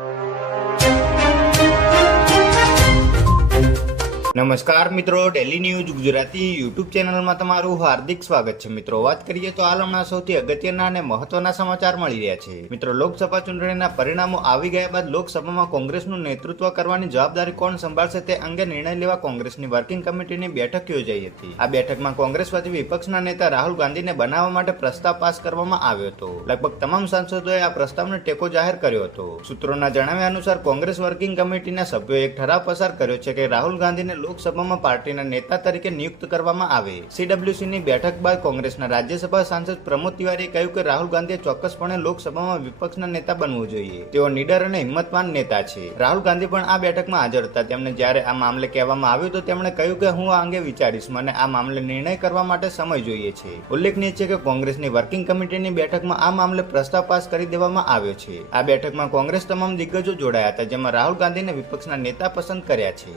you. નમસ્કાર મિત્રો daily news Gujarati YouTube ચેનલમાં તમારું હાર્દિક સ્વાગત છે. મિત્રો, વાત કરીએ તો હાલ હમણાં સૌથી અગત્યના અને મહત્વના સમાચાર મળી રહ્યા છે. મિત્રો, લોકસભા ચૂંટણીના પરિણામો આવી ગયા બાદ લોકસભામાં કોંગ્રેસનું નેતૃત્વ કરવાની જવાબદારી કોણ સંભાળશે તે અંગે નિર્ણય લેવા કોંગ્રેસની વર્કિંગ કમિટીની બેઠક યોજાઈ હતી. આ બેઠકમાં કોંગ્રેસ વતી વિપક્ષના નેતા રાહુલ ગાંધીને બનાવવા માટે પ્રસ્તાવ પાસ કરવામાં આવ્યો હતો. લગભગ તમામ સાંસદોએ આ પ્રસ્તાવને ટેકો જાહેર કર્યો હતો. સૂત્રોના જણાવ્યા અનુસાર કોંગ્રેસ વર્કિંગ કમિટીના સભ્યોએ એક ઠરાવ પસાર કર્યો છે કે રાહુલ ગાંધીને લોકસભામાં પાર્ટીના નેતા તરીકે નિયુક્ત કરવામાં આવે. સીડબ્લ્યુસીની બેઠક બાદ કોંગ્રેસના રાજ્યસભા સાંસદ પ્રમોદ તિવારીએ કહ્યું કે રાહુલ ગાંધીએ ચોક્કસપણે લોકસભામાં વિપક્ષના નેતા બનવું જોઈએ. તેઓ નીડર અને હિંમતવાન નેતા છે. રાહુલ ગાંધી પણ આ બેઠકમાં હાજર હતા. તેમને જ્યારે આ મામલે કહેવામાં આવ્યું તો તેમણે કહ્યું કે હું આ અંગે વિચારીશ. મને આ મામલે નિર્ણય કરવા માટે સમય જોઈએ છે. ઉલ્લેખનીય છે કે કોંગ્રેસની વર્કિંગ કમિટીની બેઠકમાં આ મામલે પ્રસ્તાવ પાસ કરી દેવામાં આવ્યો છે. આ બેઠકમાં કોંગ્રેસ તમામ દિગ્ગજો જોડાયા હતા, જેમાં રાહુલ ગાંધીને વિપક્ષના નેતા પસંદ કર્યા છે.